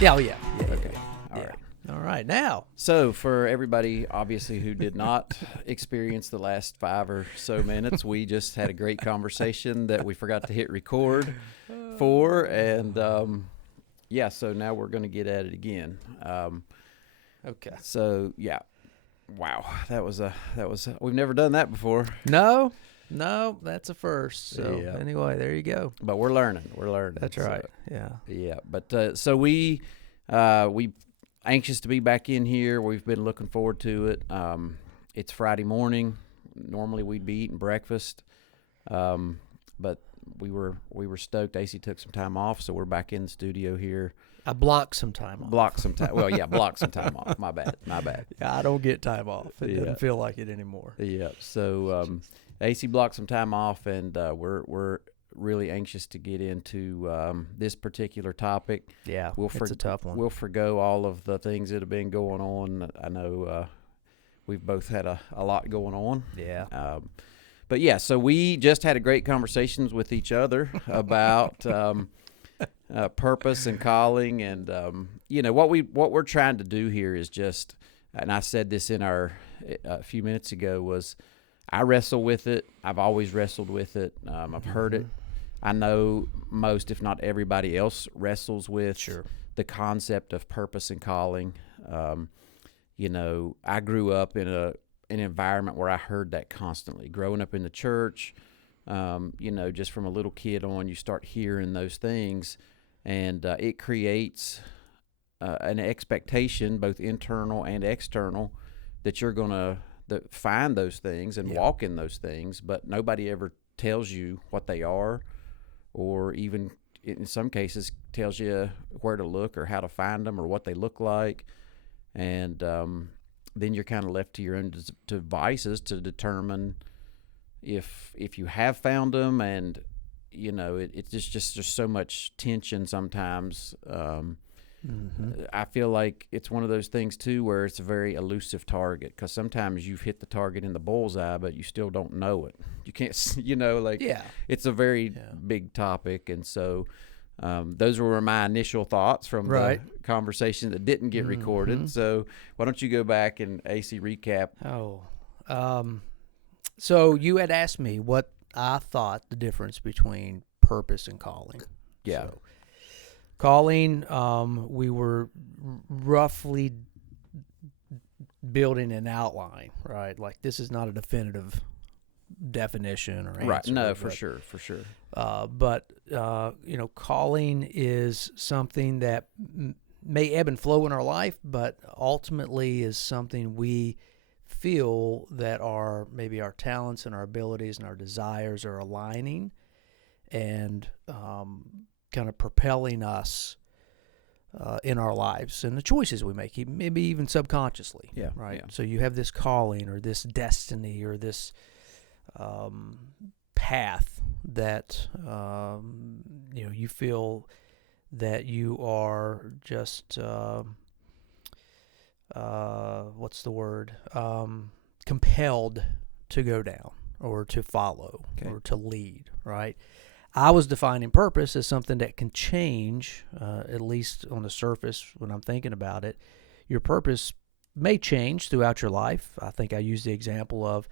Yeah, oh yeah. Okay. All right. Now, So for everybody, obviously, who did not experience the last 5 or so minutes, we just had a great conversation that we forgot to hit record for, and so now we're going to get at it again. okay. So wow, that was we've never done that before, No, that's a first. So Yeah. anyway, there you go. but we're learning. That's So, right. Yeah. Yeah, but so we anxious to be back in here. We've been looking forward to it. It's Friday morning. Normally we'd be eating breakfast, but we were stoked. Acie took some time off, so we're back in the studio here. I blocked some time off. Block some time. Well, yeah, block some time off. My bad. Yeah, I don't get time off. It Yeah. doesn't feel like it anymore. Yeah. So Acie blocked some time off, and we're really anxious to get into this particular topic. Yeah, it's a tough one. We'll forgo all of the things that have been going on. I know we've both had a lot going on. Yeah. But yeah, so we just had a great conversations with each other about purpose and calling, and what we're trying to do here is just, and I said this in our a few minutes ago, was I wrestle with it. I've always wrestled with it. I've heard it. I know most, if not everybody else, wrestles with the concept of purpose and calling. I grew up in an environment where I heard that constantly. Growing up in the church, just from a little kid on, you start hearing those things, and it creates an expectation, both internal and external, that you're going to find those things and walk in those things, but nobody ever tells you what they are, or even in some cases tells you where to look or how to find them or what they look like. And then you're kind of left to your own devices to determine if you have found them. And it's just so much tension sometimes. I feel like it's one of those things too where it's a very elusive target, because sometimes you've hit the target in the bullseye, but you still don't know it. You can't, it's a very big topic. And so those were my initial thoughts from the conversation that didn't get recorded. So why don't you go back and Acie recap? So you had asked me what I thought the difference between purpose and calling. Yeah. So, calling, we were roughly building an outline, right? Like, this is not a definitive definition or answer. Right. No, for sure. But calling is something that may ebb and flow in our life, but ultimately is something we feel that maybe our talents and our abilities and our desires are aligning and kind of propelling us in our lives and the choices we make, maybe even subconsciously. Yeah. Right. Yeah. So you have this calling or this destiny or this path that you feel that you are just what's the word? Compelled to go down or to follow or to lead. Right. I was defining purpose as something that can change, at least on the surface when I'm thinking about it. Your purpose may change throughout your life. I think I used the example of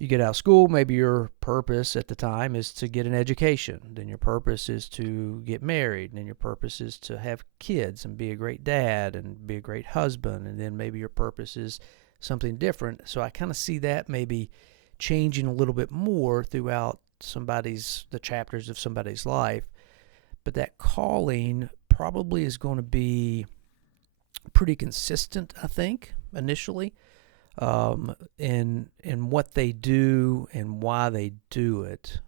you get out of school, maybe your purpose at the time is to get an education. Then your purpose is to get married. And then your purpose is to have kids and be a great dad and be a great husband. And then maybe your purpose is something different. So I kind of see that maybe changing a little bit more throughout the chapters of somebody's life. But that calling probably is going to be pretty consistent, I think, initially, in what they do and why they do it,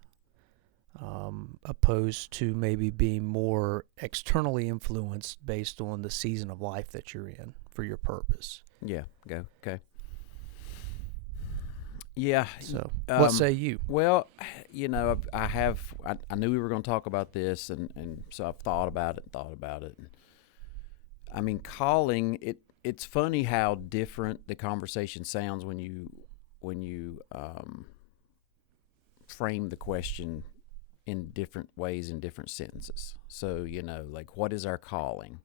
opposed to maybe being more externally influenced based on the season of life that you're in for your purpose. Yeah. Go. Okay. Yeah. So, what say you? Well, I knew we were going to talk about this, and so I've thought about it. I mean, calling it's funny how different the conversation sounds when you frame the question in different ways in different sentences. So, like, what is our calling?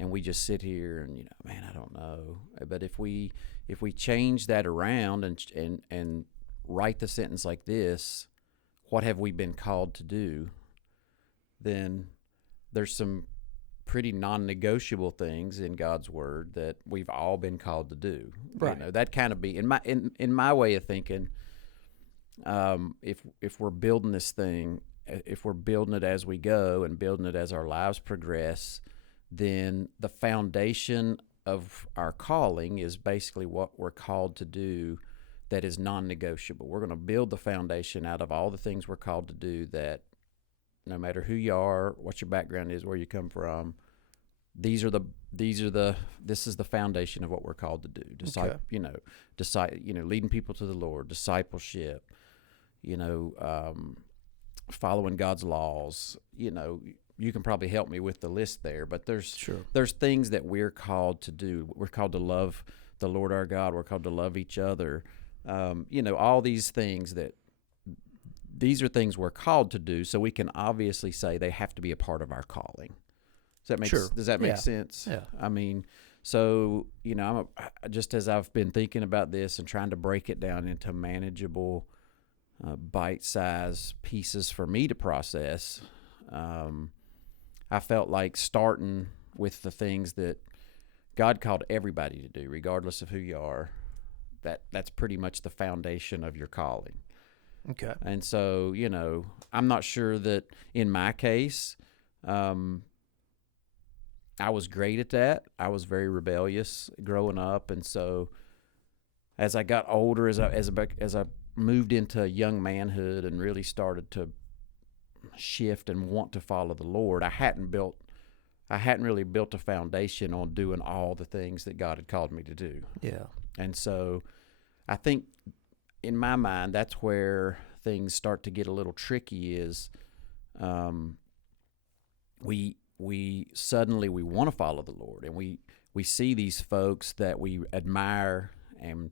And we just sit here and, man, I don't know. But if we change that around and write the sentence like this, what have we been called to do? Then there's some pretty non-negotiable things in God's word that we've all been called to do. Right. That kind of be in my way of thinking. If we're building this thing, if we're building it as we go and building it as our lives progress, then the foundation of our calling is basically what we're called to do that is non-negotiable. We're going to build the foundation out of all the things we're called to do that no matter who you are, what your background is, where you come from, this is the foundation of what we're called to do. Leading people to the Lord, discipleship, following God's laws, you can probably help me with the list there, but there's things that we're called to do. We're called to love the Lord our God. We're called to love each other. All these things these are things we're called to do. So we can obviously say they have to be a part of our calling. Does that make sense? Yeah. I mean, so, just as I've been thinking about this and trying to break it down into manageable, bite-sized pieces for me to process, I felt like starting with the things that God called everybody to do, regardless of who you are. That's pretty much the foundation of your calling. Okay. And so, I'm not sure that in my case, I was great at that. I was very rebellious growing up, and so as I got older, as I moved into young manhood and really started to shift and want to follow the Lord, I hadn't really built a foundation on doing all the things that God had called me to do. Yeah. And so I think in my mind, that's where things start to get a little tricky is we suddenly want to follow the Lord, and we see these folks that we admire, and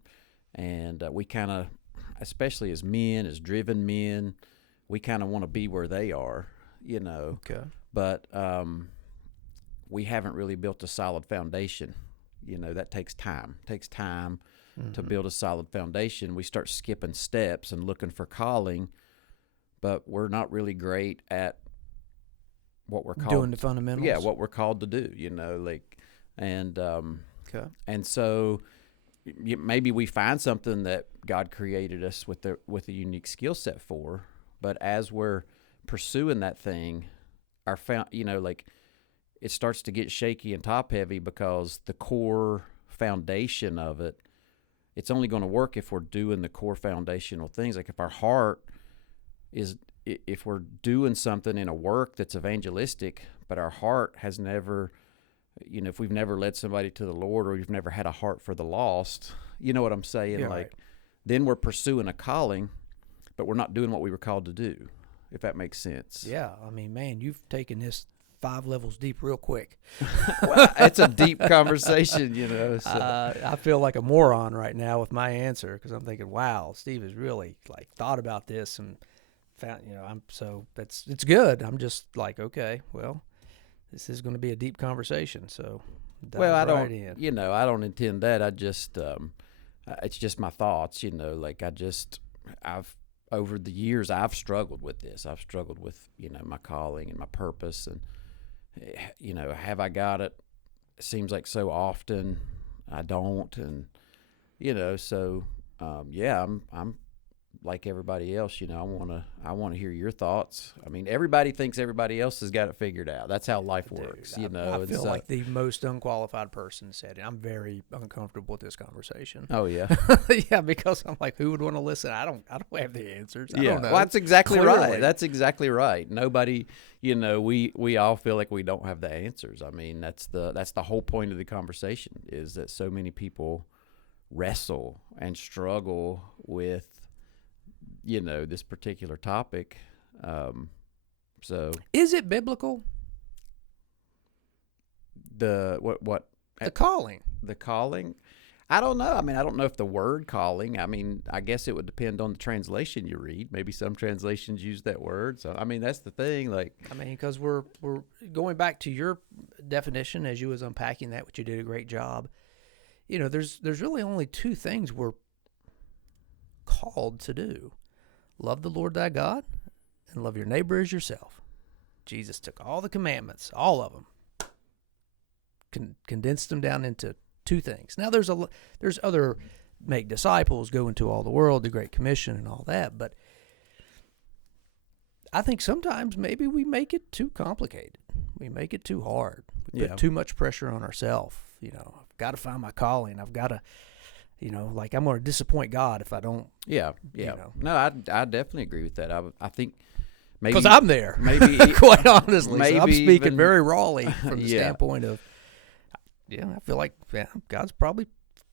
we kind of, especially as men, as driven men, we kind of want to be where they are, Okay. but we haven't really built a solid foundation. That takes time. To build a solid foundation. We start skipping steps and looking for calling, but we're not really great at what we're called doing the fundamentals. Yeah, what we're called to do. Okay. And so maybe we find something that God created us with a unique skill set for, but as we're pursuing that thing, it starts to get shaky and top heavy because the core foundation of it's only going to work if we're doing the core foundational things. Like if we're doing something in a work that's evangelistic, but our heart has never, if we've never led somebody to the Lord, or we've never had a heart for the lost, you know what I'm saying? Yeah, right. Then we're pursuing a calling, but we're not doing what we were called to do, if that makes sense. Yeah. I mean, man, you've taken this 5 levels deep real quick. Well, it's a deep conversation, So. I feel like a moron right now with my answer because I'm thinking, wow, Steve has really thought about this and found, it's good. I'm just like, okay, well, this is going to be a deep conversation. So, I don't intend that. I just, it's just my thoughts, over the years, I've struggled with this. I've struggled with, my calling and my purpose, and have I got it? It seems like so often I don't, and so I'm like everybody else, I want to hear your thoughts. I mean, everybody thinks everybody else has got it figured out. That's how life works, I And feel so, like the most unqualified person said it. I'm very uncomfortable with this conversation. oh yeah, Yeah, because I'm like, who would want to listen? I don't have the answers. I don't know. well, that's exactly Clearly. right. That's exactly right. Nobody, we all feel like we don't have the answers. I mean, that's the whole point of the conversation, is that so many people wrestle and struggle with this particular topic. So is it biblical? The calling. The calling? I don't know. I mean, I don't know if the word calling, I mean, I guess it would depend on the translation you read. Maybe some translations use that word. So, I mean, that's the thing. Like, I mean, because we're going back to your definition as you was unpacking that, which you did a great job. There's really only two things we're called to do. Love the Lord thy God and love your neighbor as yourself. Jesus took all the commandments, all of them, condensed them down into two things. Now there's other, make disciples, go into all the world, the Great Commission and all that, but I think sometimes maybe we make it too complicated. We make it too hard. We put too much pressure on ourselves. I've got to find my calling. I've got to, like I'm going to disappoint God if I don't. Yeah. No, I definitely agree with that. I think maybe because I'm there. Maybe quite honestly, maybe so I'm speaking even, very rawly from the standpoint of. Yeah, I feel like God's probably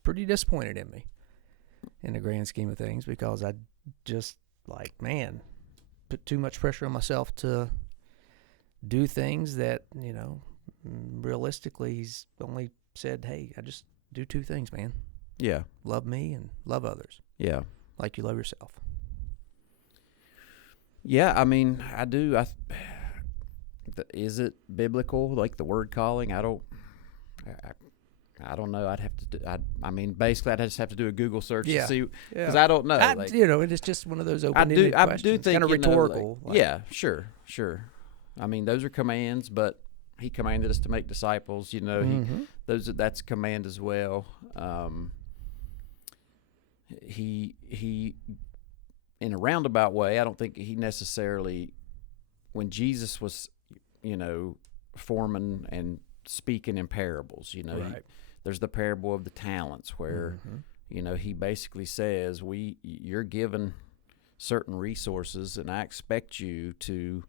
pretty disappointed in me in the grand scheme of things, because I just put too much pressure on myself to do things that, realistically he's only said, hey, I just do two things, man. Yeah. Love me and love others. Yeah. Like you love yourself. Yeah, I mean, I do. Is it biblical, like the word calling? I don't know. I'd have to do, I mean, basically, I'd just have to do a Google search to see, because I don't know. It's just one of those open-ended questions. I do think, kind of rhetorical. Sure. I mean, those are commands, but he commanded us to make disciples. That's a command as well. He, in a roundabout way, I don't think he necessarily, when Jesus was, forming and speaking in parables, right. There's the parable of the talents where, he basically says, you're given certain resources, and I expect you to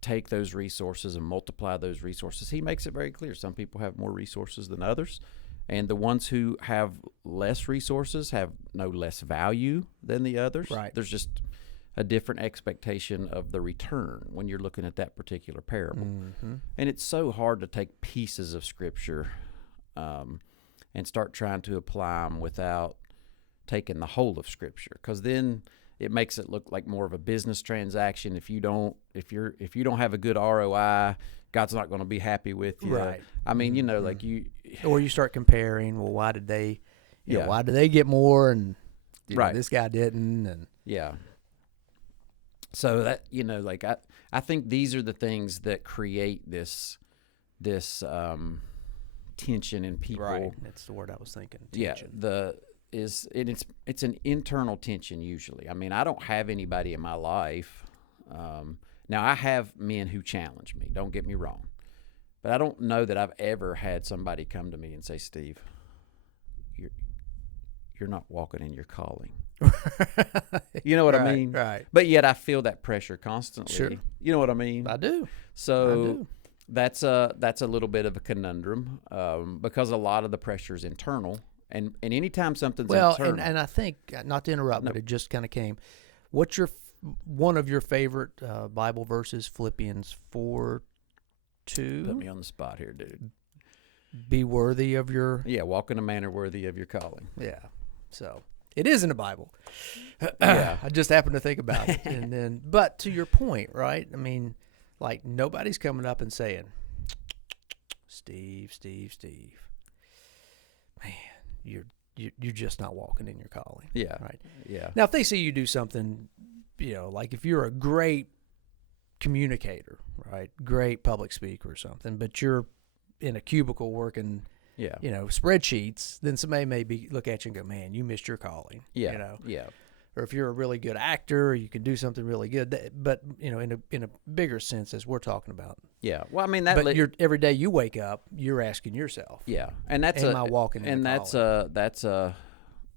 take those resources and multiply those resources. He makes it very clear. Some people have more resources than others, and the ones who have less resources have no less value than the others. Right. There's just a different expectation of the return when you're looking at that particular parable. Mm-hmm. And it's so hard to take pieces of Scripture and start trying to apply them without taking the whole of Scripture, because then it makes it look like more of a business transaction. If you don't have a good ROI, God's not going to be happy with you. Right. I mean, like you, or you start comparing. Well, why did they? Why did they get more and this guy didn't? And yeah. So that I think these are the things that create this tension in people. Right. That's the word I was thinking. Tension. Yeah. It's an internal tension usually. I mean, I don't have anybody in my life. Now I have men who challenge me. Don't get me wrong, but I don't know that I've ever had somebody come to me and say, "Steve, you're not walking in your calling." You know what I mean? Right. But yet I feel that pressure constantly. Sure. You know what I mean? I do. So that's a little bit of a conundrum because a lot of the pressure is internal, and anytime something's internal. and I think, not to interrupt, but it just kind of came. What's one of your favorite Bible verses? Philippians 4:2. Put me on the spot here, dude. Be worthy of your walk in a manner worthy of your calling. Yeah. So it is in the Bible. Yeah. I just happened to think about it. And then, but to your point, right? I mean, like nobody's coming up and saying, Steve, man, you're just not walking in your calling. Yeah. Right. Yeah. Now, if they see you do something, like if you're a great communicator, right? Great public speaker or something, but you're in a cubicle working spreadsheets, then somebody may look at you and go, man, you missed your calling. Yeah. Or if you're a really good actor, you can do something really good. But in a bigger sense, as we're talking about. Yeah. Well, I mean every day you wake up, you're asking yourself. Yeah, and that's am I walking? And that's a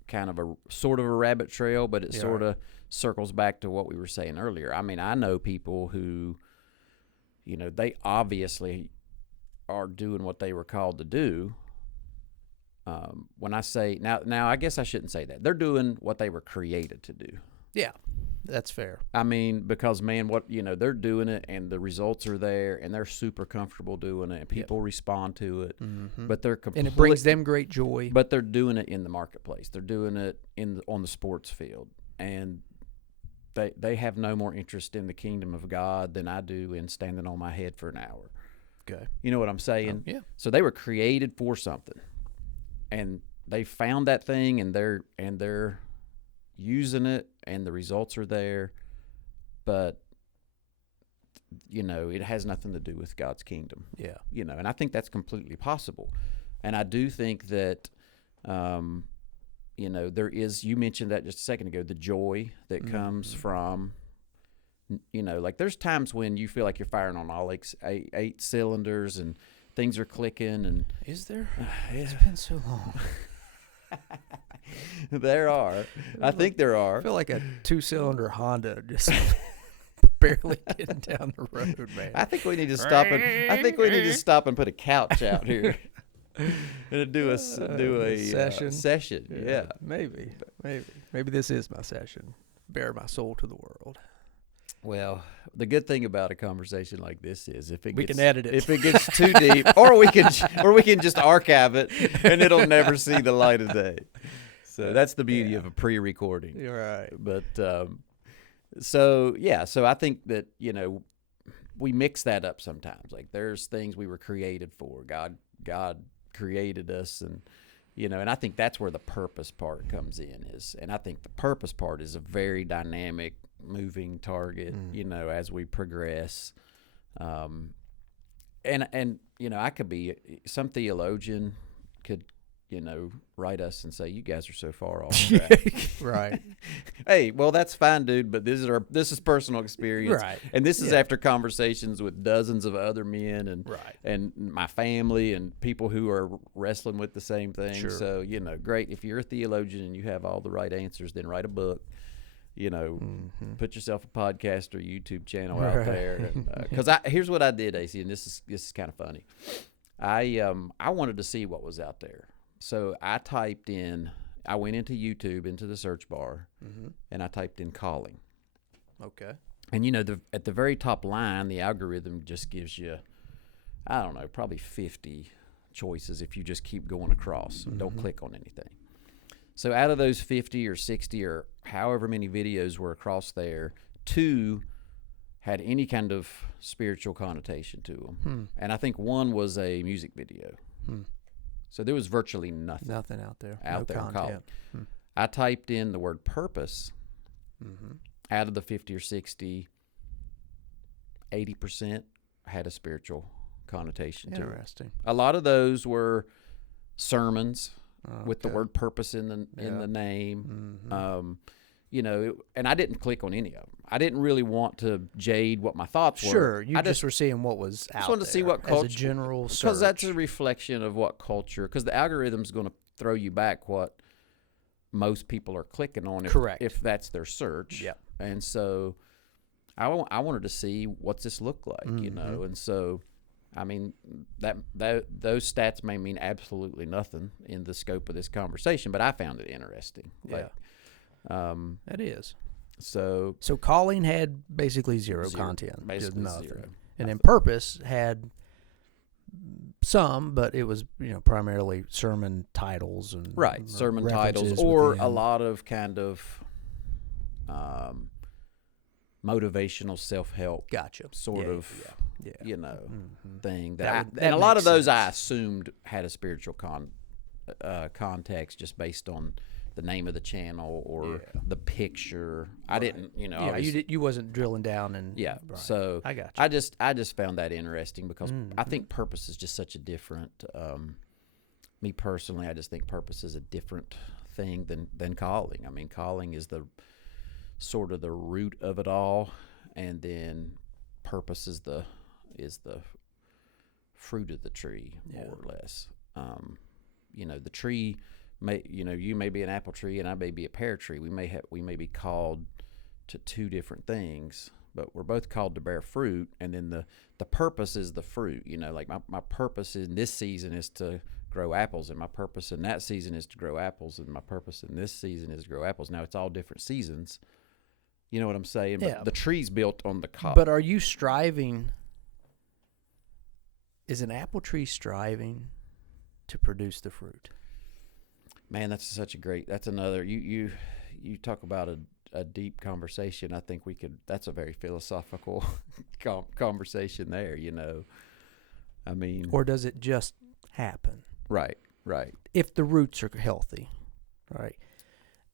kind of a sort of a rabbit trail, but it sort of circles back to what we were saying earlier. I mean, I know people who, they obviously are doing what they were called to do. When I say now, I guess I shouldn't say that. They're doing what they were created to do. Yeah, that's fair. I mean, because man, they're doing it, and the results are there, and they're super comfortable doing it, and people respond to it. Mm-hmm. But they're and it brings them great joy. But they're doing it in the marketplace. They're doing it on the sports field, and they have no more interest in the kingdom of God than I do in standing on my head for an hour. Okay, you know what I'm saying? Yeah. So they were created for something, and they found that thing, and they're using it, and the results are there, but it has nothing to do with God's kingdom. Yeah. And I think that's completely possible. And I do think that there is, you mentioned that just a second ago, the joy that comes from like there's times when you feel like you're firing on all eight cylinders and things are clicking. And is there? Yeah. It's been so long. There are. I think there are. I feel like a 2-cylinder Honda just barely getting down the road, man. I think we need to stop and put a couch out here and do a session. Yeah. Maybe this is my session. Bare my soul to the world. Well, the good thing about a conversation like this is we can edit it. If it gets too deep, or we can just archive it and it'll never see the light of day. So that's the beauty of a pre-recording. You're right. But so I think that we mix that up sometimes. Like there's things we were created for. God created us, and and I think that's where the purpose part comes in. And I think the purpose part is a very dynamic, moving target. As we progress, and I could be, some theologian could write us and say, you guys are so far off track. Right. Hey, well, that's fine, dude, but this is personal experience. Right. And this is after conversations with dozens of other men and my family and people who are wrestling with the same thing. Sure. So, great. If you're a theologian and you have all the right answers, then write a book. Put yourself a podcast or YouTube channel out there. Because here's what I did, Acie, and this is kind of funny. I wanted to see what was out there. So I went into YouTube, into the search bar, and I typed in calling. Okay. And, at the very top line, the algorithm just gives you, I don't know, probably 50 choices if you just keep going across and don't click on anything. So out of those 50 or 60 or however many videos were across there, 2 had any kind of spiritual connotation to them. And I think 1 was a music video. So there was virtually nothing out there. No content. I typed in the word purpose. Out of the 50 or 60, 80% had a spiritual connotation to it. Interesting. A lot of those were sermons with the word purpose in the name. And I didn't click on any of them. I didn't really want to jade what my thoughts were. Sure, you just were seeing what was out there. Just wanted to see what culture, as a general search. Because that's a reflection of what culture, because the algorithm's going to throw you back what most people are clicking on if that's their search. Yeah. And so I wanted to see what's this look like, and so I mean those stats may mean absolutely nothing in the scope of this conversation, but I found it interesting. Yeah. That is. So calling had basically zero content. Basically nothing. Zero. And then purpose had some, but it was primarily sermon titles and sermon titles or a lot of kind of motivational self-help sort of thing and a lot of those I assumed had a spiritual context just based on the name of the channel or the picture. I didn't, you wasn't drilling down and so I got you. I just found that interesting because I think purpose is just such a different me personally, I just think purpose is a different thing than calling. I mean, calling is the sort of the root of it all, and then purpose is the fruit of the tree, more or less. The tree you may be an apple tree and I may be a pear tree. We may be called to two different things, but we're both called to bear fruit. And then the purpose is the fruit. Like my purpose in this season is to grow apples, and my purpose in that season is to grow apples, and my purpose in this season is to grow apples. Now it's all different seasons. You know what I'm saying? Yeah. But the tree's built on the cob. But are you striving? Is an apple tree striving to produce the fruit? Man, that's another, you talk about a deep conversation. I think that's a very philosophical conversation there, I mean. Or does it just happen? Right. If the roots are healthy, right?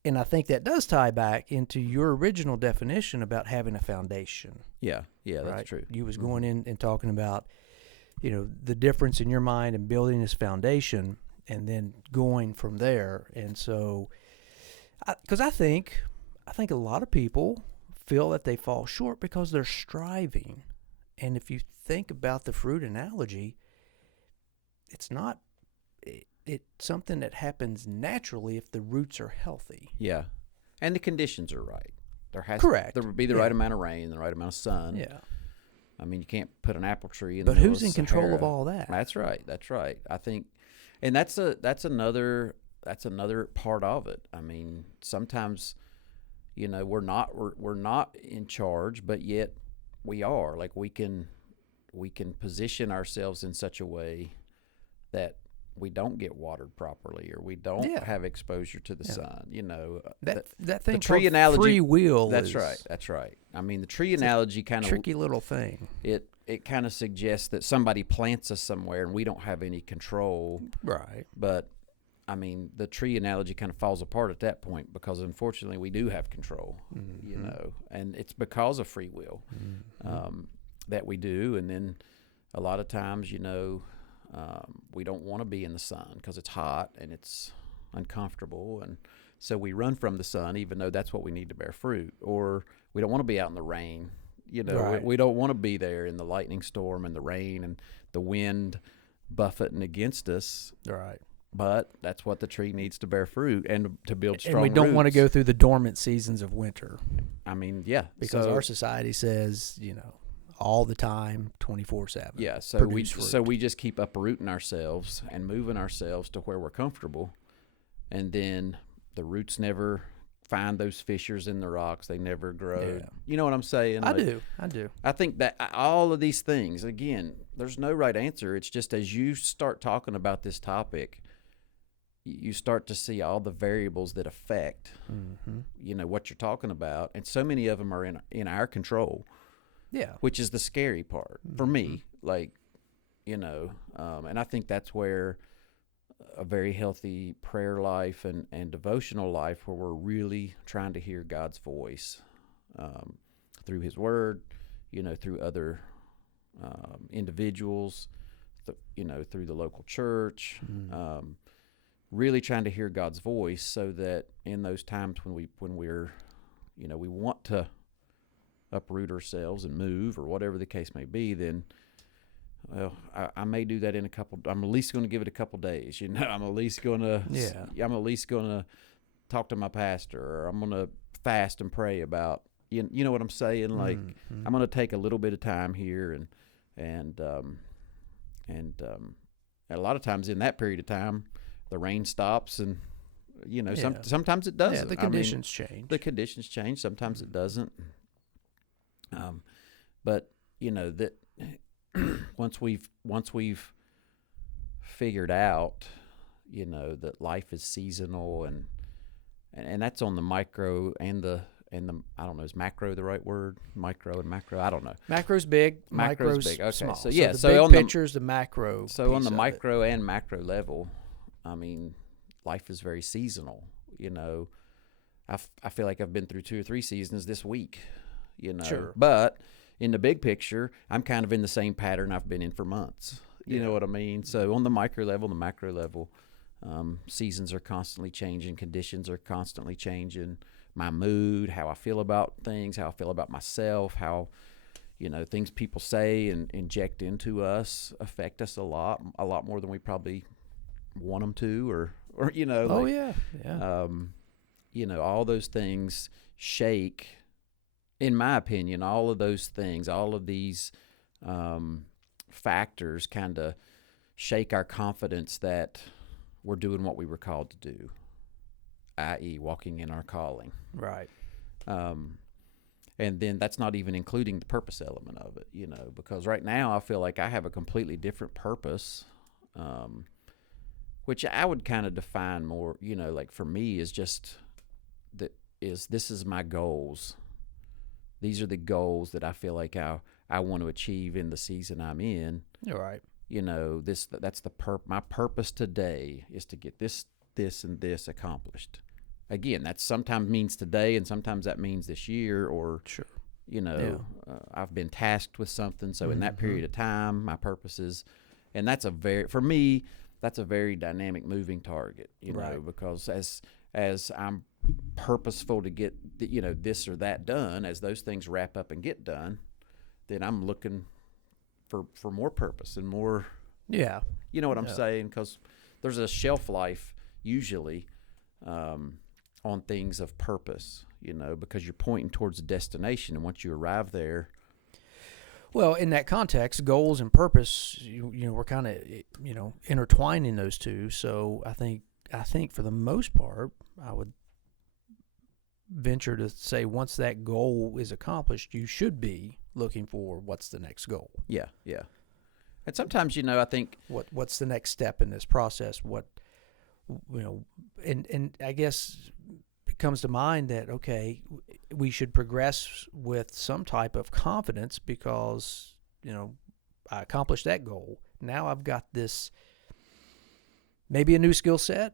And I think that does tie back into your original definition about having a foundation. Yeah, that's right? true. You was going in and talking about, the difference in your mind and building this foundation and then going from there. And so, because I think a lot of people feel that they fall short because they're striving. And if you think about the fruit analogy, it's not, it's something that happens naturally if the roots are healthy. Yeah. And the conditions are right. Correct. There would be the right amount of rain, the right amount of sun. Yeah. I mean, you can't put an apple tree in But the middle who's of in control Sahara. of all that? That's right. I think, and that's another part of it. I mean, sometimes, we're not in charge, but yet we are. Like we can position ourselves in such a way that we don't get watered properly, or we don't have exposure to the sun. That thing the tree called analogy, free will. That's right. I mean, the tree analogy kind of tricky little thing. It kind of suggests that somebody plants us somewhere and we don't have any control. Right. But I mean, the tree analogy kind of falls apart at that point because unfortunately we do have control. And it's because of free will that we do. And then a lot of times, we don't want to be in the sun because it's hot and it's uncomfortable, and so we run from the sun, even though that's what we need to bear fruit. Or we don't want to be out in the rain. Right. We don't want to be there in the lightning storm and the rain and the wind buffeting against us. Right. But that's what the tree needs to bear fruit and to build strong And we don't want to roots. go through the dormant seasons of winter. I mean, yeah. Because our society says, all the time, 24/7. Yeah, so we just keep uprooting ourselves and moving ourselves to where we're comfortable, and then the roots never find those fissures in the rocks. They never grow. Yeah. You know what I'm saying? I do. I think that all of these things, again, there's no right answer. It's just as you start talking about this topic, you start to see all the variables that affect, what you're talking about, and so many of them are in our control. Yeah. Which is the scary part for me. Like, and I think that's where a very healthy prayer life and devotional life, where we're really trying to hear God's voice through His Word, through other individuals, through the local church, really trying to hear God's voice, so that in those times when we're, we want to uproot ourselves and move, or whatever the case may be, then I may do that in I'm at least going to give it a couple days. I'm at least going to talk to my pastor, or I'm going to fast and pray about, you know what I'm saying? Like, I'm going to take a little bit of time here, and a lot of times in that period of time, the rain stops, and sometimes it doesn't. Yeah, the conditions change. The conditions change. Sometimes it doesn't. But that once we've figured out, that life is seasonal, and that's on the micro and the I don't know, is macro the right word? Micro and macro, I don't know. Macro's big, Macro's micro's big. Okay, small. so yeah, the so big on the picture's the macro. So on piece the of micro and macro level, I mean, life is very seasonal. I feel like I've been through 2 or 3 seasons this week. Sure. But in the big picture, I'm kind of in the same pattern I've been in for months. You Yeah. know what I mean? So on the micro level, the macro level, Seasons are constantly changing. Conditions are constantly changing. My mood, how I feel about things, how I feel about myself, how, things people say and inject into us affect us a lot more than we probably want them to, or Oh, yeah. all those things shake, in my opinion, all of those things, all of these factors kind of shake our confidence that we're doing what we were called to do, i.e. walking in our calling. Right. And then that's not even including the purpose element of it, because right now I feel like I have a completely different purpose, which I would kind of define more, like for me is just this is my goals. These are the goals that I feel like I want to achieve in the season I'm in. You're right. That's my purpose today is to get this, and this accomplished. Again, that sometimes means today, and sometimes that means this year, or Sure. I've been tasked with something. So in that period of time, my purpose is, and for me, that's a very dynamic, moving target. Right. Because as I'm purposeful to get this or that done, as those things wrap up and get done, then I'm looking for more purpose and more. Yeah. You know what I'm saying? Because there's a shelf life usually on things of purpose, because you're pointing towards a destination, and once you arrive there. Well, in that context, goals and purpose, we're kind of, intertwining those two. So I think for the most part, I would venture to say once that goal is accomplished, you should be looking for what's the next goal. Yeah. And sometimes, I think what's the next step in this process? And I guess it comes to mind that, okay, we should progress with some type of confidence because, I accomplished that goal. Now I've got this, maybe a new skill set.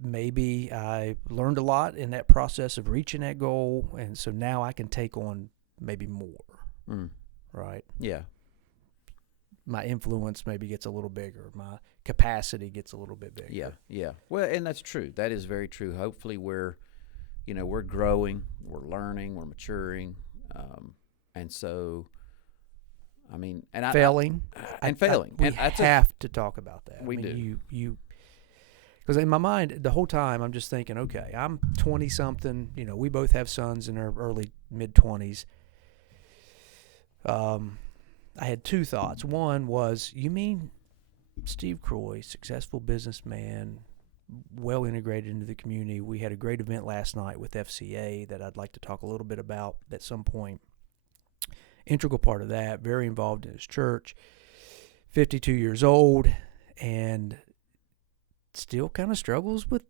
Maybe I learned a lot in that process of reaching that goal. And so now I can take on maybe more. Right? Yeah. My influence maybe gets a little bigger. My capacity gets a little bit bigger. Yeah. Well, and that's true. That is very true. Hopefully we're growing, we're learning, we're maturing. And so, failing. Failing. We have to talk about that. We do. Because in my mind, the whole time, I'm just thinking, okay, I'm 20-something. We both have sons in their early, mid-20s. I had two thoughts. One was, you mean Steve Croy, successful businessman, well integrated into the community. We had a great event last night with FCA that I'd like to talk a little bit about at some point. Integral part of that, very involved in his church, 52 years old, and still kind of struggles with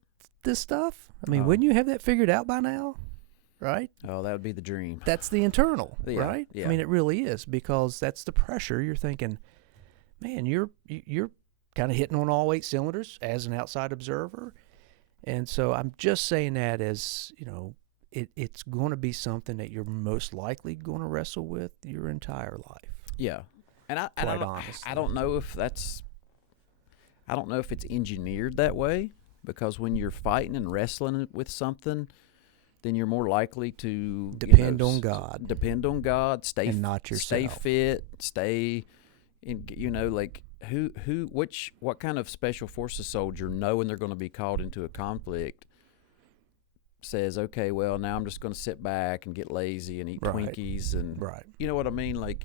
this stuff. Wouldn't you have that figured out by now? Right? Oh, that would be the dream. That's the internal, right? Yeah. It really is, because that's the pressure. You're thinking, man, you're kind of hitting on all 8 cylinders as an outside observer. And so I'm just saying that as, it's going to be something that you're most likely going to wrestle with your entire life. Yeah. And I don't know if it's engineered that way, because when you're fighting and wrestling with something, then you're more likely to depend on God. Depend on God. Stay and not yourself. Stay fit. Stay in. What kind of special forces soldier, knowing they're going to be called into a conflict, says, okay, well, now I'm just going to sit back and get lazy and eat Twinkies and you know what I mean? Like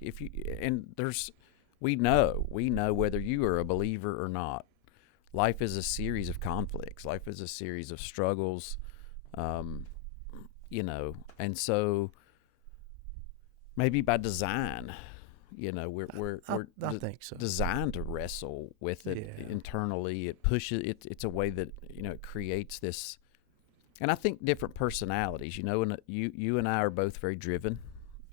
we know whether you are a believer or not. Life is a series of conflicts. Life is a series of struggles. And so maybe by design, we're I think so. designed to wrestle with it internally. It pushes it's a way that it creates this, and I think different personalities. And you and I are both very driven,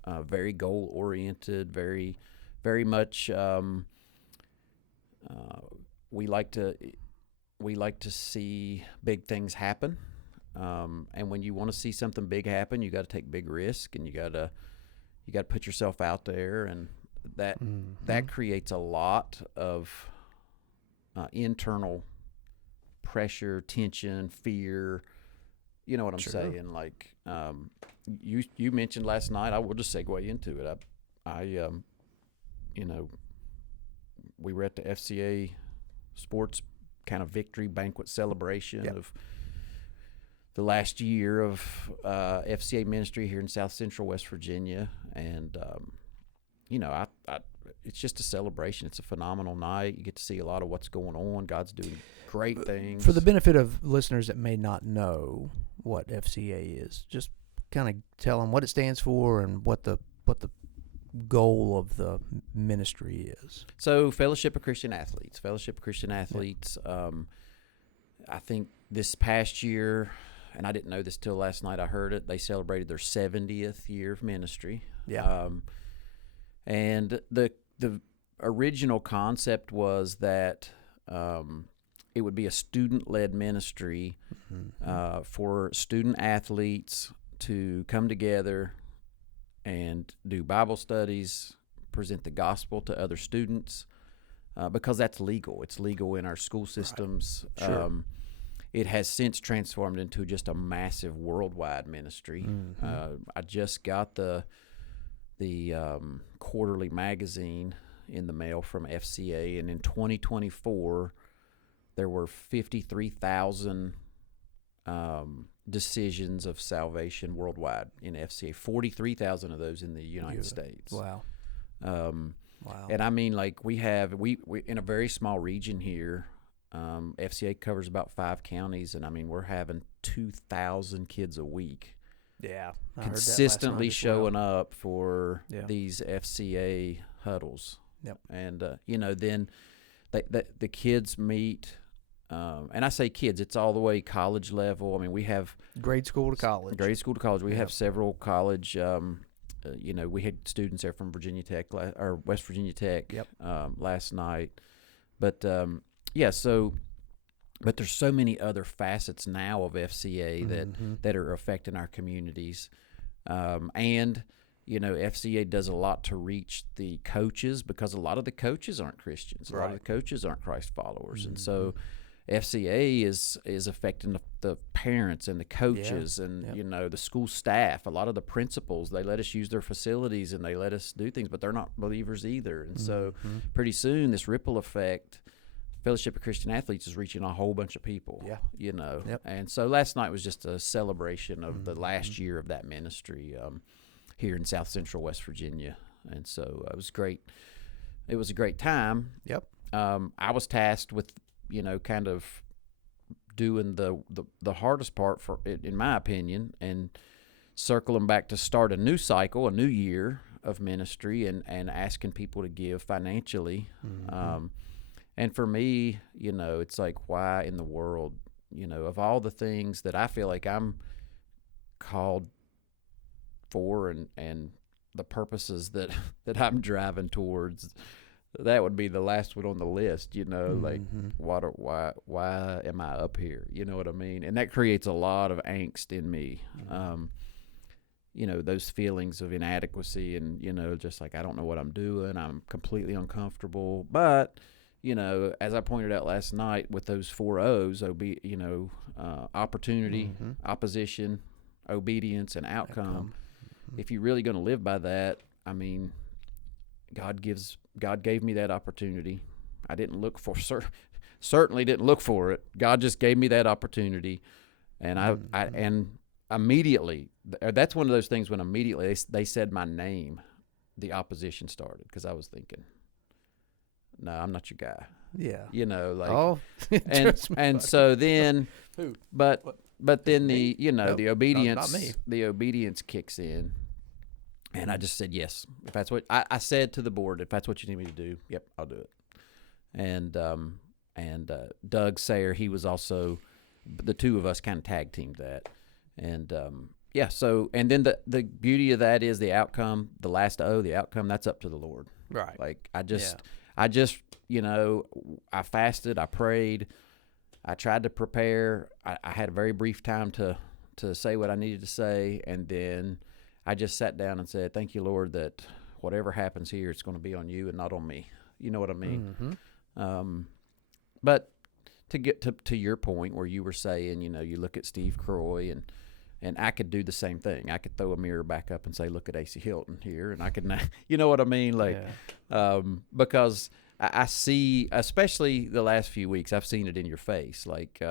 very goal oriented, very very much. We like to see big things happen. And when you want to see something big happen, you got to take big risk, and you got to put yourself out there, and that creates a lot of internal pressure, tension, fear. You know what I'm Sure. saying? Like, you mentioned last night. I will just segue into it. We were at the FCA sports kind of victory banquet celebration of the last year of FCA ministry here in South Central West Virginia, and it's just a celebration. It's a phenomenal night. You get to see a lot of what's going on. God's doing great things. For the benefit of listeners that may not know what FCA is, just kind of tell them what it stands for and what the goal of the ministry is. So, Fellowship of Christian Athletes. Fellowship of Christian Athletes. I think this past year, and I didn't know this till last night, I heard it, they celebrated their 70th year of ministry. Yeah. And the original concept was that it would be a student-led ministry for student athletes to come together and do Bible studies, present the gospel to other students, because that's legal. It's legal in our school systems. Right. Sure. It has since transformed into just a massive worldwide ministry. I just got the quarterly magazine in the mail from FCA, and in 2024, there were 53,000 decisions of salvation worldwide in FCA. 43,000 of those in the United States. Wow. Wow. And I mean, like we in a very small region here. FCA covers about 5 counties, and I mean we're having 2,000 kids a week. Yeah, consistently showing up for these FCA huddles. Yep. And then the kids meet, and I say kids, it's all the way college level. I mean, we have grade school to college. We have several college. We had students there from Virginia Tech or West Virginia Tech last night, but but there's so many other facets now of FCA that are affecting our communities, and FCA does a lot to reach the coaches, because a lot of the coaches aren't Christians, a lot of the coaches aren't Christ followers, and so FCA is affecting the parents and the coaches and the school staff. A lot of the principals, they let us use their facilities and they let us do things, but they're not believers either, and so pretty soon this ripple effect. Fellowship of Christian Athletes is reaching a whole bunch of people, and so last night was just a celebration of the last year of that ministry here in South Central West Virginia, and so it was great. It was a great time. Yep. I was tasked with, kind of doing the hardest part for it, in my opinion, and circling back to start a new cycle, a new year of ministry, and asking people to give financially. And for me, it's like, why in the world, of all the things that I feel like I'm called for and the purposes that I'm driving towards, that would be the last one on the list, like why am I up here? You know what I mean? And that creates a lot of angst in me. Those feelings of inadequacy and, just like, I don't know what I'm doing. I'm completely uncomfortable. But as I pointed out last night with those 4 O's, opportunity, opposition, obedience, and outcome. If you're really going to live by that, I mean, God gave me that opportunity. I didn't look for, certainly didn't look for it. God just gave me that opportunity, and and immediately, that's one of those things when immediately they said my name, the opposition started, because I was thinking, no, I'm not your guy. Yeah. And so then, but then me? The obedience, not me. the obedience kicks in, and I just said yes. If that's what I said to the board, if that's what you need me to do, yep, I'll do it. And Doug Sayer, he was also, the two of us kind of tag teamed that, and So, and then the beauty of that is the outcome. The last O, the outcome, that's up to the Lord. Right. Like I fasted, I prayed, I tried to prepare. I had a very brief time to say what I needed to say, and then I just sat down and said, thank you, Lord, that whatever happens here, it's going to be on you and not on me. You know what I mean? But to get to your point where you were saying, you look at Steve Croy and I could do the same thing. I could throw a mirror back up and say, look at Acie Hilton here. And I could, you know what I mean? Like, because I see, especially the last few weeks, I've seen it in your face. Like,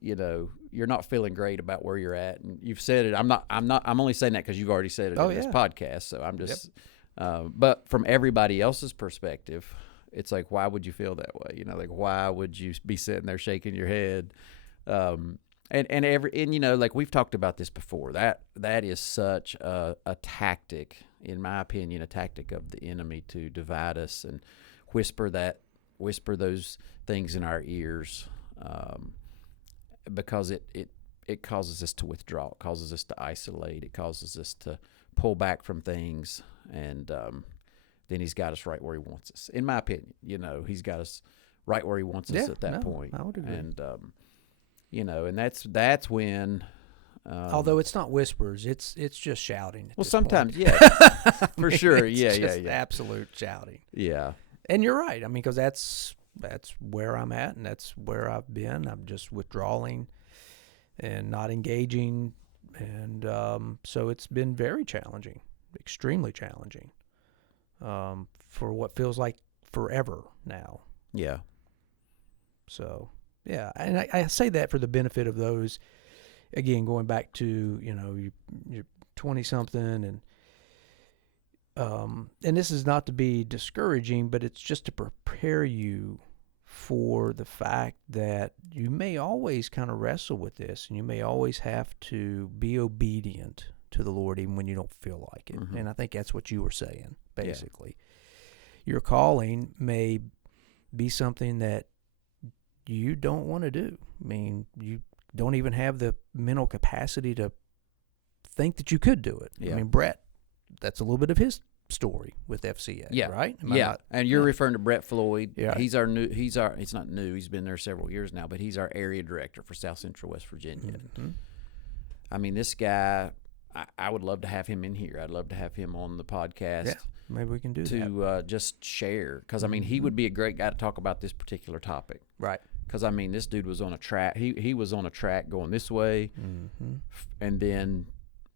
you're not feeling great about where you're at. And you've said it. I'm only saying that because you've already said it in this podcast. So I'm just, but from everybody else's perspective, it's like, why would you feel that way? Like, why would you be sitting there shaking your head? And like we've talked about this before, that is such a tactic, in my opinion, a tactic of the enemy to divide us and whisper those things in our ears, because it causes us to withdraw, it causes us to isolate, it causes us to pull back from things, and then he's got us right where he wants us. In my opinion, he's got us right where he wants us at that point. I would agree. And and that's when. Although it's not whispers, it's just shouting. Well, sometimes, yeah, for sure, yeah. Absolute shouting. Yeah, and you're right. I mean, because that's where I'm at, and that's where I've been. I'm just withdrawing and not engaging, and so it's been very challenging, extremely challenging, for what feels like forever now. Yeah. So. Yeah, and I say that for the benefit of those, again, going back to, you're 20-something, and this is not to be discouraging, but it's just to prepare you for the fact that you may always kind of wrestle with this, and you may always have to be obedient to the Lord even when you don't feel like it. Mm-hmm. And I think that's what you were saying, basically. Yeah. Your calling may be something that you don't want to do. I mean, you don't even have the mental capacity to think that you could do it. Yeah. I mean, Brett, that's a little bit of his story with FCA, right? And you're referring to Brett Floyd. Yeah. He's not new, he's been there several years now, but he's our area director for South Central West Virginia. Mm-hmm. I mean, this guy, I would love to have him in here. I'd love to have him on the podcast. Yeah, maybe we can do that. To just share, because, I mean, he would be a great guy to talk about this particular topic. Right. Because, I mean, this dude was on a track. He was on a track going this way, and then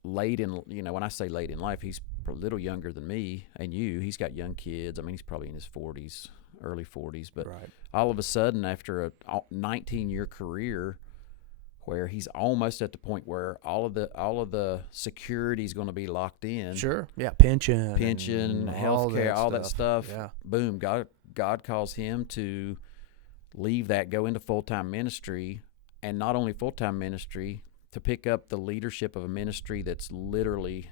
late in, when I say late in life, he's a little younger than me and you. He's got young kids. I mean, he's probably in his 40s, early 40s. But all of a sudden, after a 19-year career, where he's almost at the point where all of the security is going to be locked in. Sure. Yeah. Pension, healthcare, all that stuff. Yeah. Boom. God calls him to leave that, go into full-time ministry, and not only full-time ministry, to pick up the leadership of a ministry that's literally,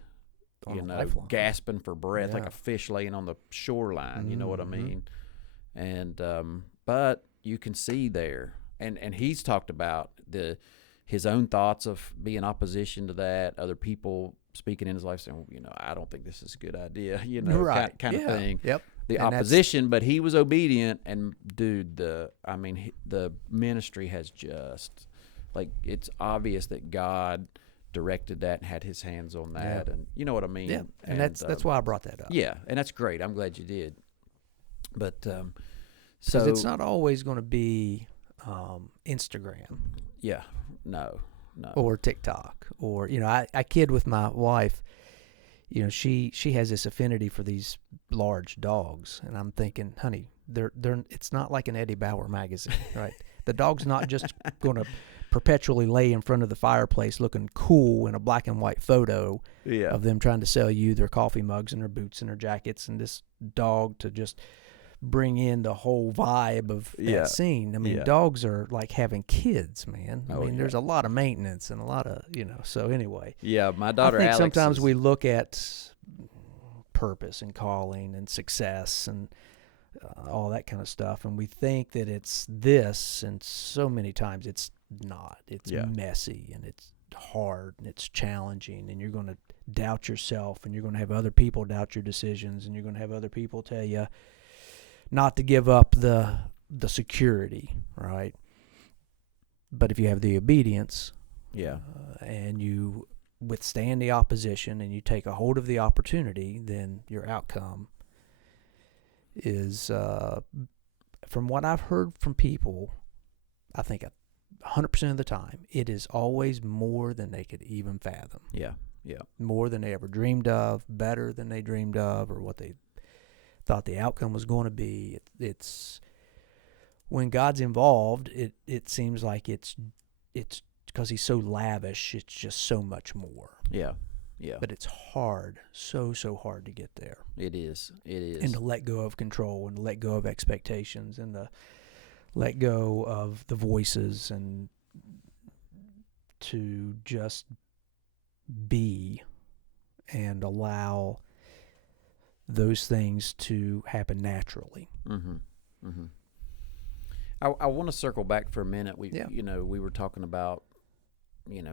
gasping for breath, like a fish laying on the shoreline. Mm-hmm. You know what I mean? And but you can see there, and he's talked about his own thoughts of being opposition to that, other people speaking in his life saying, I don't think this is a good idea, kind of thing. Yep. The opposition, but he was obedient, and dude, the ministry has just, like, it's obvious that God directed that and had his hands on that, and you know what I mean? Yeah, and that's why I brought that up. Yeah, and that's great. I'm glad you did. But so it's not always going to be Instagram. Yeah, no. Or TikTok, or I kid with my wife. She has this affinity for these large dogs, and I'm thinking, honey, they're it's not like an Eddie Bauer magazine, right? The dog's not just going to perpetually lay in front of the fireplace looking cool in a black and white photo of them trying to sell you their coffee mugs and their boots and their jackets, and this dog to just bring in the whole vibe of that scene. I mean, dogs are like having kids, man. I mean, there's a lot of maintenance and a lot of, so anyway. Yeah, my daughter I think Alex sometimes we look at purpose and calling and success and all that kind of stuff, and we think that it's this, and so many times it's not. It's messy, and it's hard, and it's challenging, and you're going to doubt yourself, and you're going to have other people doubt your decisions, and you're going to have other people tell you not to give up the security, right? But if you have the obedience, and you withstand the opposition, and you take a hold of the opportunity, then your outcome is, from what I've heard from people, I think 100% of the time, it is always more than they could even fathom. Yeah. More than they ever dreamed of, better than they dreamed of, or what they thought the outcome was going to be. It's when God's involved, it seems like it's because he's so lavish, it's just so much more. Yeah. But it's hard, so hard to get there. It is. And to let go of control, and to let go of expectations, and to let go of the voices, and to just be and allow those things to happen naturally. I want to circle back for a minute. We were talking about,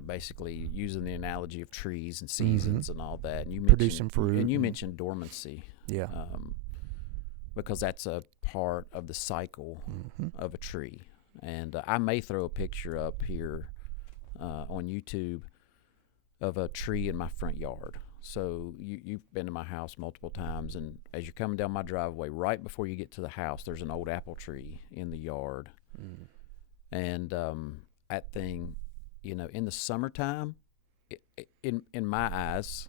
basically using the analogy of trees and seasons and all that, and you producing fruit, and you mentioned dormancy. Yeah. Because that's a part of the cycle of a tree. And I may throw a picture up here on YouTube of a tree in my front yard. So you've been to my house multiple times, and as you're coming down my driveway, right before you get to the house, there's an old apple tree in the yard. And that thing, in the summertime, in my eyes,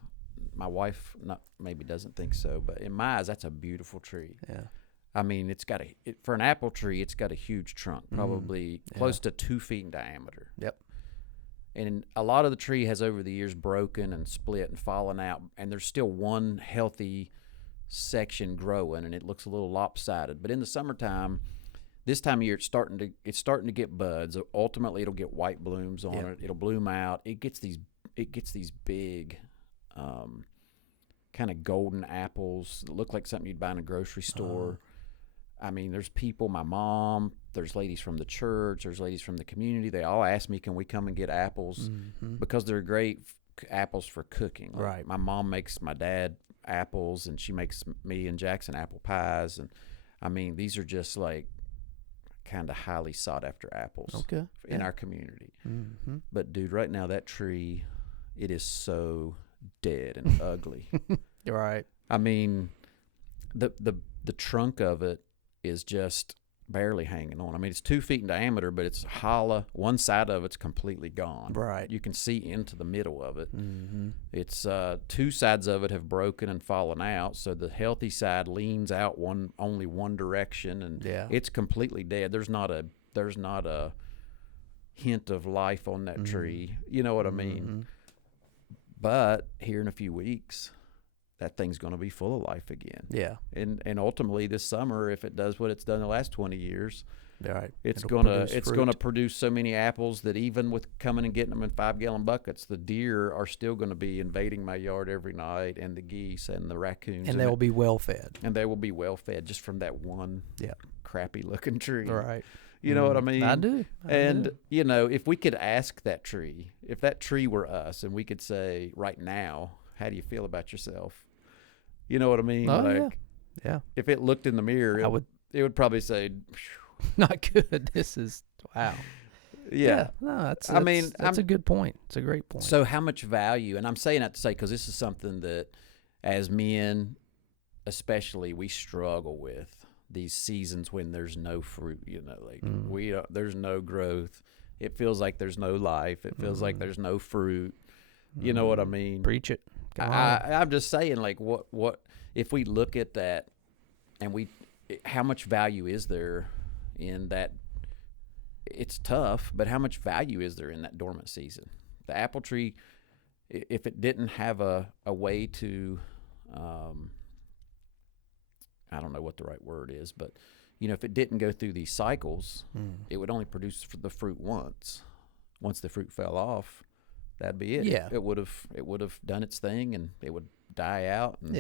my wife maybe doesn't think so, but in my eyes, that's a beautiful tree. Yeah. I mean, for an apple tree, it's got a huge trunk, probably close to 2 feet in diameter. Yep. And a lot of the tree has over the years broken and split and fallen out, and there's still one healthy section growing, and it looks a little lopsided. But in the summertime, this time of year, it's starting to get buds. Ultimately, it'll get white blooms on it. It'll bloom out. It gets these big, kind of golden apples that look like something you'd buy in a grocery store. I mean, there's people, my mom, there's ladies from the church, there's ladies from the community. They all ask me, can we come and get apples? Because they're great apples for cooking. Like, right. My mom makes my dad apples, and she makes me and Jackson apple pies. And I mean, these are just like kind of highly sought after apples in our community. But dude, right now that tree, it is so dead and ugly. Right. I mean, the trunk of it is just barely hanging on. I mean, it's 2 feet in diameter, but it's hollow. One side of it's completely gone. Right. You can see into the middle of it. It's 2 sides of it have broken and fallen out, so the healthy side leans out only one direction, and it's completely dead. There's not a hint of life on that tree. You know what I mean? But here in a few weeks, that thing's going to be full of life again. Yeah. And ultimately this summer, if it does what it's done the last 20 years, it's going to produce so many apples that even with coming and getting them in 5-gallon buckets, the deer are still going to be invading my yard every night, and the geese and the raccoons. And they will be well fed. And they will be well fed just from that one crappy looking tree. Right. You know what I mean? I do. If we could ask that tree, if that tree were us, and we could say right now, how do you feel about yourself? You know what I mean? Oh, yeah. If it looked in the mirror, it would probably say, not good. This is, wow. Yeah. No, that's a good point. It's a great point. So how much value, and I'm saying that to say, because this is something that as men, especially, we struggle with these seasons when there's no fruit, there's no growth. It feels like there's no life. It feels like there's no fruit. You know what I mean? Preach it. I'm just saying, like, what if we look at that, and how much value is there in that? It's tough, but how much value is there in that dormant season? The apple tree, if it didn't have a way to, I don't know what the right word is, but if it didn't go through these cycles, it would only produce the fruit once. Once the fruit fell off, that'd be it. Yeah. It would have done its thing, and it would die out. And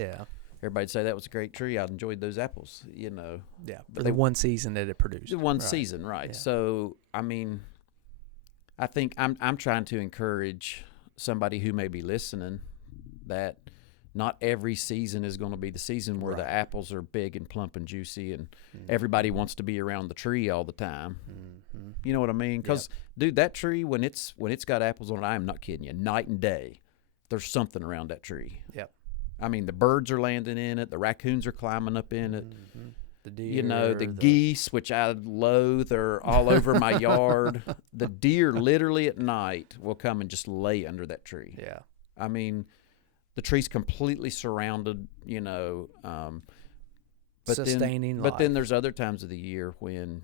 everybody'd say that was a great tree. I enjoyed those apples. Yeah. For the one season that it produced. The one season, right? Yeah. So I mean, I think I'm trying to encourage somebody who may be listening that not every season is going to be the season where the apples are big and plump and juicy, and everybody wants to be around the tree all the time. You know what I mean? Because, dude, that tree, when it's got apples on it, I am not kidding you, night and day, there's something around that tree. Yep. I mean, the birds are landing in it. The raccoons are climbing up in it. The deer, you know, the geese, which I loathe, are all over my yard. The deer literally at night will come and just lay under that tree. Yeah. I mean, the tree's completely surrounded, you know. But Sustaining life. But then there's other times of the year when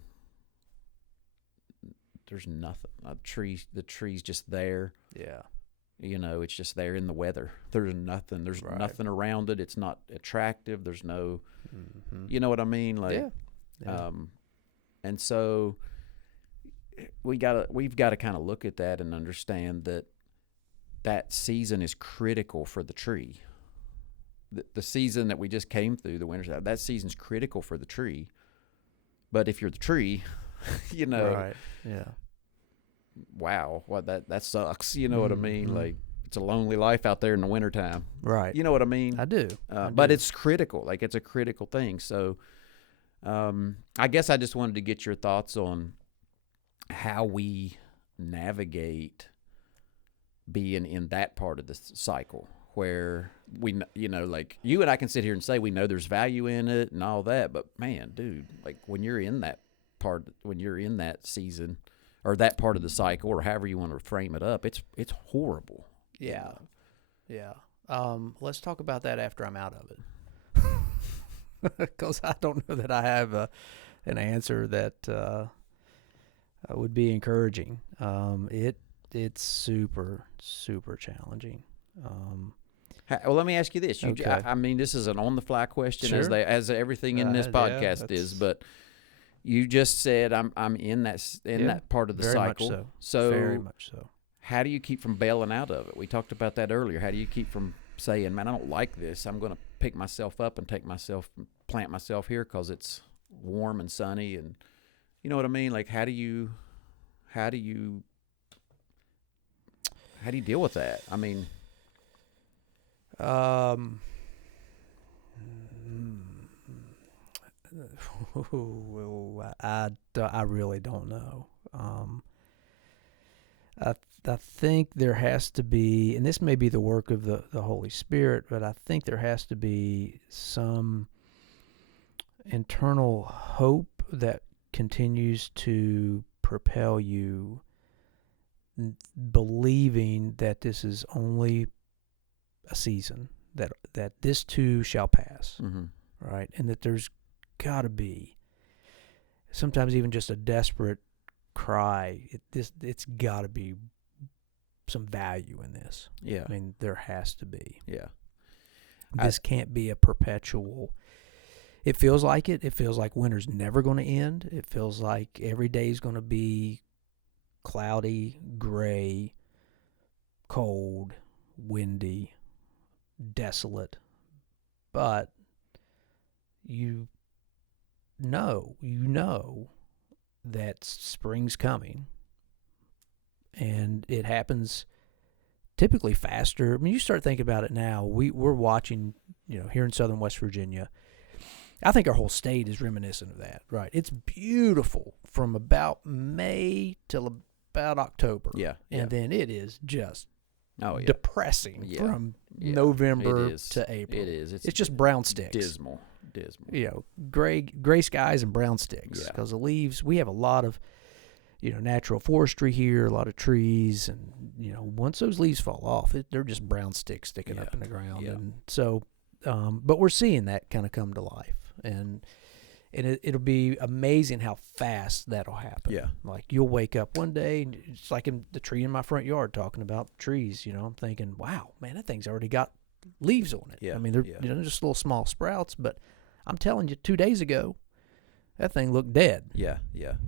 there's nothing. The tree's just there. Yeah. You know, it's just there in the weather. There's nothing. There's nothing around it. It's not attractive. There's no, you know what I mean? Like, and so we've got to kind of look at that and understand that season is critical for the tree. The season that we just came through, the winter, that season's critical for the tree. But if you're the tree, you know, right. Yeah. Wow, that sucks. You know what I mean? Like, it's a lonely life out there in the wintertime. Right. You know what I mean? I do. But it's critical. Like, it's a critical thing. So I guess I just wanted to get your thoughts on how we navigate being in that part of the cycle where we, you know, like you and I can sit here and say we know there's value in it and all that, but man, dude, like when you're in that part, when you're in that season or that part of the cycle or however you want to frame it up, it's horrible. Yeah. Yeah. Let's talk about that after I'm out of it. Because I don't know that I have an answer that would be encouraging. It's super, super challenging. Well, let me ask you this. Okay. I mean, this is an on-the-fly question, Sure. as everything in this podcast is. But you just said I'm in that part of the very cycle. Much so. Very much so. How do you keep from bailing out of it? We talked about that earlier. How do you keep from saying, "Man, I don't like this. I'm going to pick myself up and plant myself here because it's warm and sunny," and you know what I mean? Like, how do you deal with that? I mean. I really don't know. I think there has to be, and this may be the work of the Holy Spirit, but I think there has to be some internal hope that continues to propel you, believing that this is only a season, that this too shall pass, right? And that there's got to be sometimes even just a desperate cry. It's got to be some value in this. Yeah, I mean, there has to be. Yeah, this can't be a perpetual. It feels like it. It feels like winter's never going to end. It feels like every day is going to be cloudy, gray, cold, windy, desolate, but you know that spring's coming, and it happens typically faster. I mean, you start thinking about it now. We're watching, here in southern West Virginia. I think our whole state is reminiscent of that, right? It's beautiful from about May till about October. Yeah. And then it is just Oh, yeah. depressing from November to April. It is. It's just brown sticks. Dismal. Gray skies and brown sticks. Because the leaves, we have a lot of, natural forestry here, a lot of trees, and, once those leaves fall off, they're just brown sticks sticking up in the ground. Yeah. And so, but we're seeing that kind of come to life. And it'll be amazing how fast that'll happen. Yeah. Like, you'll wake up one day, and it's like in the tree in my front yard, talking about trees, I'm thinking, wow, man, that thing's already got leaves on it. Yeah. I mean, they're just little small sprouts, but I'm telling you, 2 days ago, that thing looked dead. Yeah.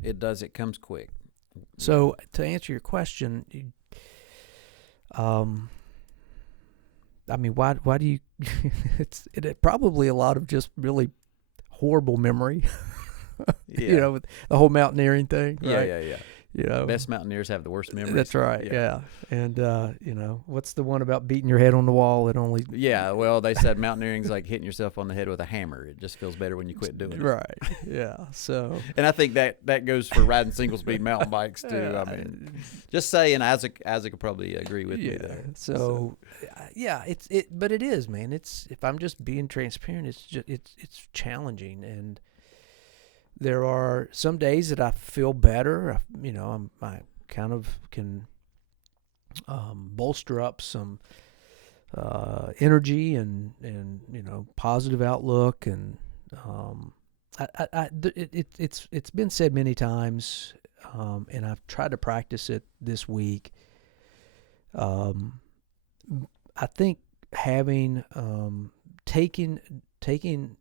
It does. It comes quick. So, to answer your question, I mean, why do you, it's probably a lot of just really horrible memory, with the whole mountaineering thing. Right? Yeah. Best mountaineers have the worst memories. That's right. Yeah. And what's the one about beating your head on the wall? It only. Yeah. Well, they said mountaineering's like hitting yourself on the head with a hammer. It just feels better when you quit doing it. Right. Yeah. So. And I think that goes for riding single speed mountain bikes too. I mean, just saying, Isaac will probably agree with me there. So, but it is, man. It's, if I'm just being transparent, it's challenging, and there are some days that I feel better. I kind of can bolster up some energy and positive outlook, and it's been said many times, and I've tried to practice it this week. I think having taking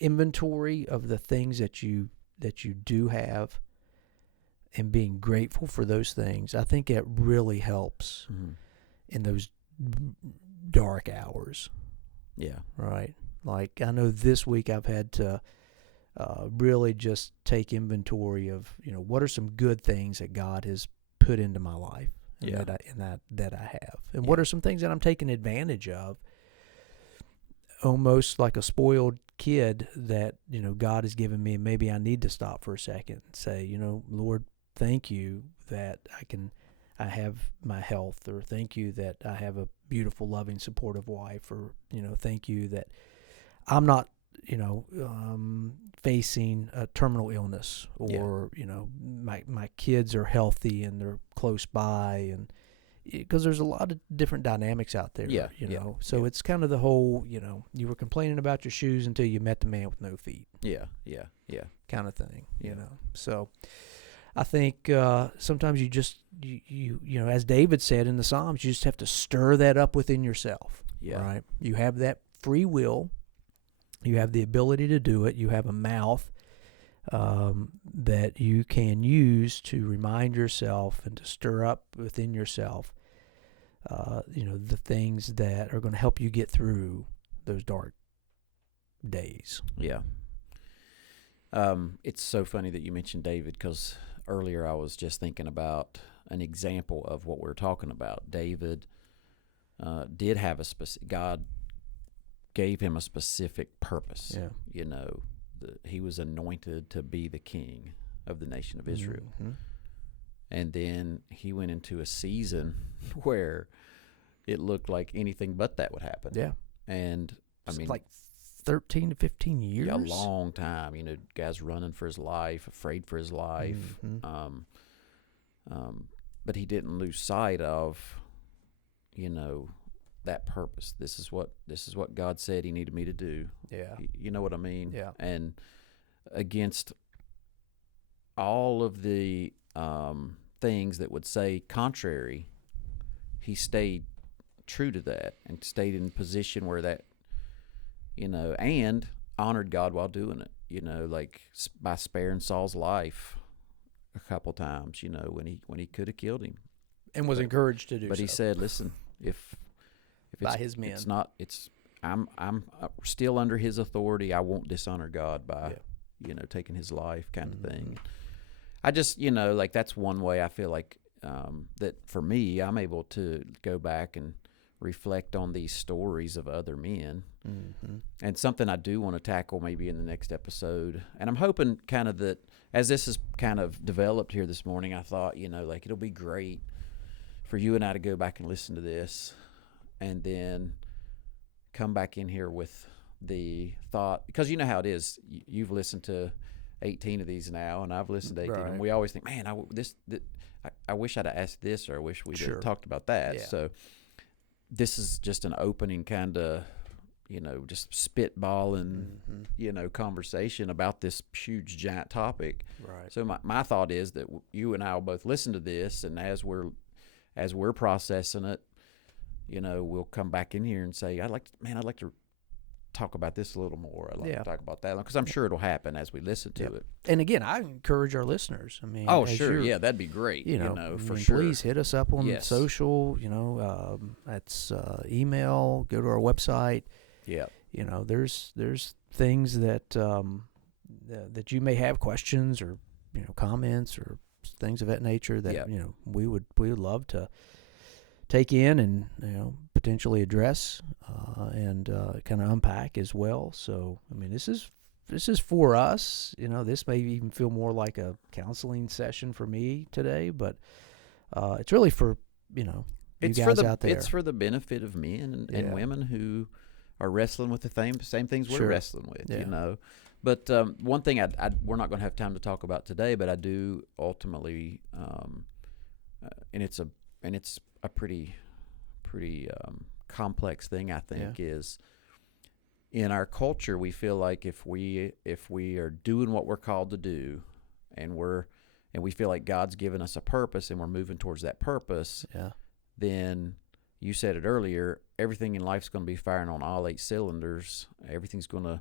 inventory of the things that you do have and being grateful for those things, I think it really helps in those dark hours. Yeah. Right. Like, I know this week I've had to really just take inventory of, what are some good things that God has put into my life, and that I have, and what are some things that I'm taking advantage of, almost like a spoiled kid that God has given me. Maybe I need to stop for a second and say, Lord, thank you that I have my health, or thank you that I have a beautiful, loving, supportive wife, or thank you that I'm not facing a terminal illness, or my kids are healthy and they're close by, and because there's a lot of different dynamics out there. So it's kind of the whole, you were complaining about your shoes until you met the man with no feet. Yeah. Kind of thing. So I think sometimes you just as David said in the Psalms, you just have to stir that up within yourself. Right. You have that free will. You have the ability to do it. You have a mouth that you can use to remind yourself and to stir up within yourself, the things that are going to help you get through those dark days. Yeah. It's so funny that you mentioned David, because earlier I was just thinking about an example of what we're talking about. David did have God gave him a specific purpose. He was anointed to be the king of the nation of Israel. And then he went into a season where it looked like anything but that would happen. And I mean, like 13 to 15 years. A long time. Guys running for his life, afraid for his life. But he didn't lose sight of, that purpose. This is what God said he needed me to do. You know what I mean? Yeah. And against all of the things that would say contrary, he stayed true to that and stayed in position where that, and honored God while doing it, like by sparing Saul's life a couple times, when he could have killed him. And was encouraged to do so. But he said, listen, if by his men. I'm still under his authority. I won't dishonor God by, taking his life, kind of thing. I just, like that's one way I feel like that for me, I'm able to go back and reflect on these stories of other men. And something I do want to tackle maybe in the next episode. And I'm hoping kind of that as this is kind of developed here this morning, I thought, like it'll be great for you and I to go back and listen to this, and then come back in here with the thought, because you know how it is. You've listened to 18 of these now, and I've listened to 18, and we always think, man, I wish I'd have asked this, or I wish we'd have talked about that. So this is just an opening kind of, just spitballing, conversation about this huge, giant topic. Right. So my thought is that you and I will both listen to this, and as we're processing it, we'll come back in here and say, I'd like to talk about this a little more. I'd like to talk about that, because I'm sure it'll happen as we listen to it. And again, I encourage our listeners. I mean, sure, that'd be great. For sure. Please hit us up on social. That's email. Go to our website. Yeah. There's things that that you may have questions or comments or things of that nature that we would love to take in and potentially address and kind of unpack as well. So I mean, this is for us. This may even feel more like a counseling session for me today, but it's really for you guys out there. It's for the benefit of men and women who are wrestling with the same things we're wrestling with. But one thing we're not going to have time to talk about today, but I do ultimately, and it's a pretty complex thing, I think, is in our culture we feel like if we are doing what we're called to do, and we feel like God's given us a purpose and we're moving towards that purpose, then you said it earlier, everything in life's going to be firing on all 8 cylinders. Everything's going to,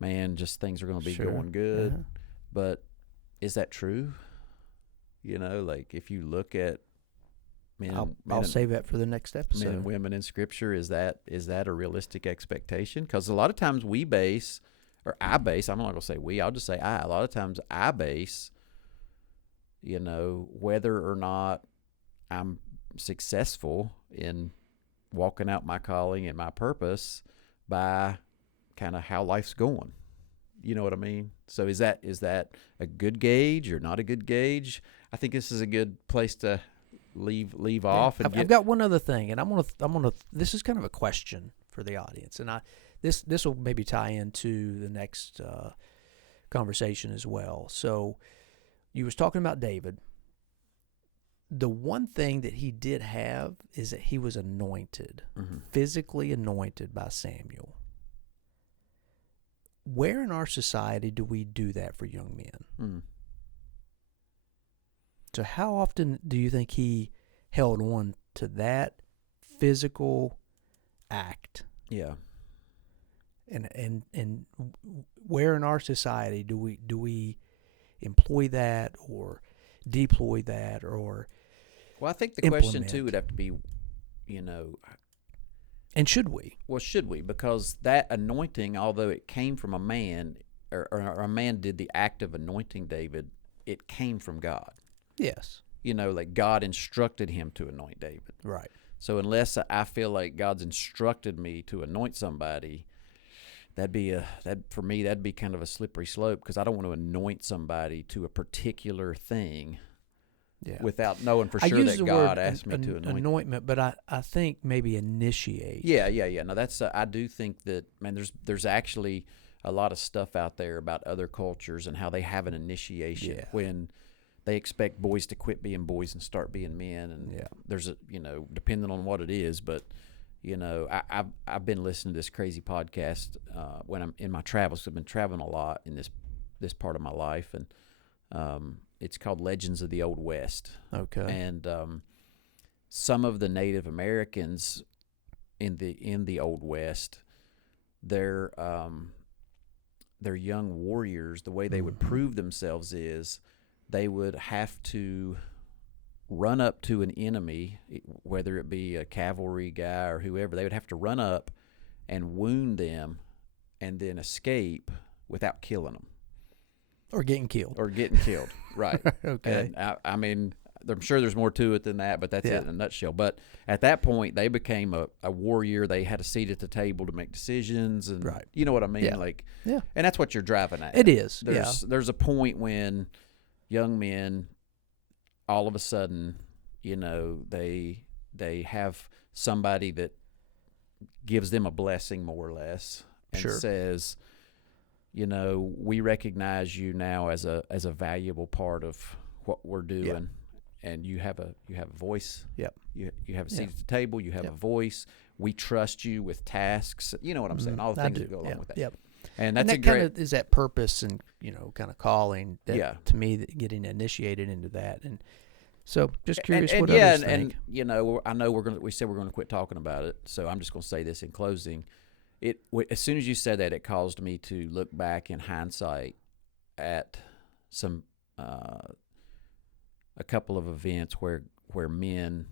things are going to be going good. But is that true? Like if you look at I'll save that for the next episode. Men and women in Scripture, is that a realistic expectation? Because a lot of times I base, I'm not going to say we, I'll just say a lot of times I base, whether or not I'm successful in walking out my calling and my purpose by kind of how life's going. You know what I mean? So is that a good gauge or not a good gauge? I think this is a good place to leave off. And I've got one other thing, and I'm gonna. This is kind of a question for the audience, and this will maybe tie into the next conversation as well. So you was talking about David. The one thing that he did have is that he was anointed, physically anointed by Samuel. Where in our society do we do that for young men? So how often do you think he held on to that physical act? Yeah. And where in our society do we employ that or deploy that or Well, I think the question too would have to be, and should we? Well, should we? Because that anointing, although it came from a man, or a man did the act of anointing David, it came from God. Yes. Like God instructed him to anoint David. Right. So unless I feel like God's instructed me to anoint somebody, that'd be kind of a slippery slope, because I don't want to anoint somebody to a particular thing without knowing for sure that God asked me to anoint. Anointment, but I think maybe initiate. Yeah. No, that's I do think that, man, there's actually a lot of stuff out there about other cultures and how they have an initiation when they expect boys to quit being boys and start being men, and there's depending on what it is, but I've been listening to this crazy podcast when I'm in my travels. I've been traveling a lot in this part of my life, and it's called Legends of the Old West. Okay. And some of the Native Americans in the Old West, their young warriors, the way they would prove themselves is they would have to run up to an enemy, whether it be a cavalry guy or whoever. They would have to run up and wound them and then escape without killing them. Or getting killed. Right. Okay. And I mean, I'm sure there's more to it than that, but that's it in a nutshell. But at that point, they became a warrior. They had a seat at the table to make decisions, and you know what I mean? Yeah. And that's what you're driving at. It is. There's a point when young men, all of a sudden, they have somebody that gives them a blessing, more or less, and says, we recognize you now as a valuable part of what we're doing, and you have a voice. Yep. You have a seat at the table. You have a voice. We trust you with tasks. You know what I'm saying? All the things that go along with that. Yep. And that's that kind of is that purpose and kind of calling that to me, that getting initiated into that. And so just curious what others think. I know we said we're going to quit talking about it, so I'm just going to say this in closing. As soon as you said that, it caused me to look back in hindsight at some a couple of events where men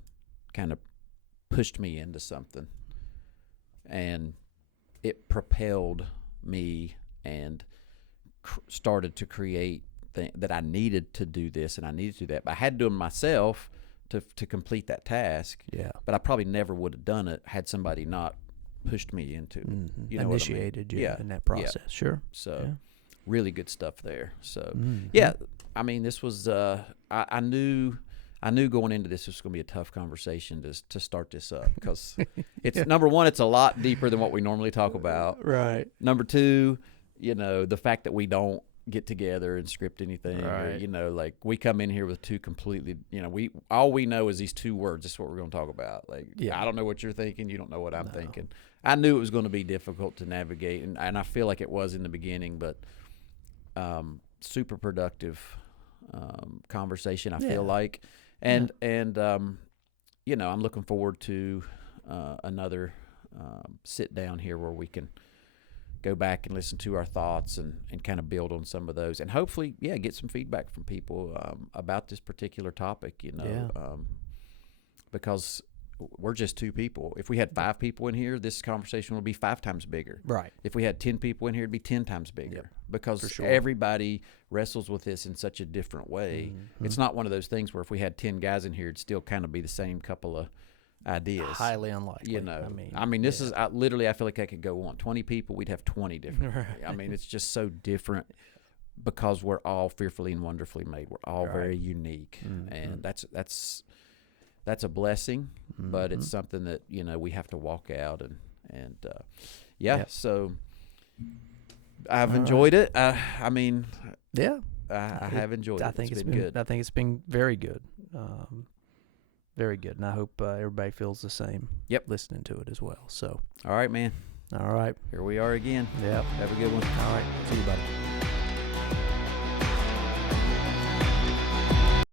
kind of pushed me into something, and it propelled me and started to create that I needed to do this and I needed to do that. But I had to do it myself to complete that task. Yeah. But I probably never would have done it had somebody not pushed me into it. Initiated you in that process. Yeah. Sure. So really good stuff there. So I mean, this was I knew going into this was going to be a tough conversation to start this up, because it's number one, it's a lot deeper than what we normally talk about. Right. Number two, the fact that we don't get together and script anything, Right. or, like we come in here with two completely, all we know is these two words. This is what we're going to talk about. Like, Yeah. I don't know what you're thinking. You don't know what I'm thinking. I knew it was going to be difficult to navigate, and I feel like it was in the beginning, but super productive conversation, I feel like. And I'm looking forward to another sit down here where we can go back and listen to our thoughts and kind of build on some of those, and hopefully, get some feedback from people about this particular topic, because we're just two people. If we had 5 people in here, this conversation would be 5 times bigger. Right. If we had 10 people in here, it'd be 10 times bigger, because for sure. everybody wrestles with this in such a different way. Mm-hmm. It's not one of those things where if we had 10 guys in here, it'd still kind of be the same couple of ideas. Highly unlikely. I mean, this is literally, I feel like I could go on 20 people. We'd have 20 different. Right. I mean, it's just so different because we're all fearfully and wonderfully made. We're all very unique, and that's a blessing, but it's something that we have to walk out and So I've enjoyed it. I have enjoyed it. It's been good. I think it's been very good. Very good, and I hope everybody feels the same. Yep, listening to it as well. So, all right, man. All right, here we are again. Yep. Have a good one. All right, see you, buddy.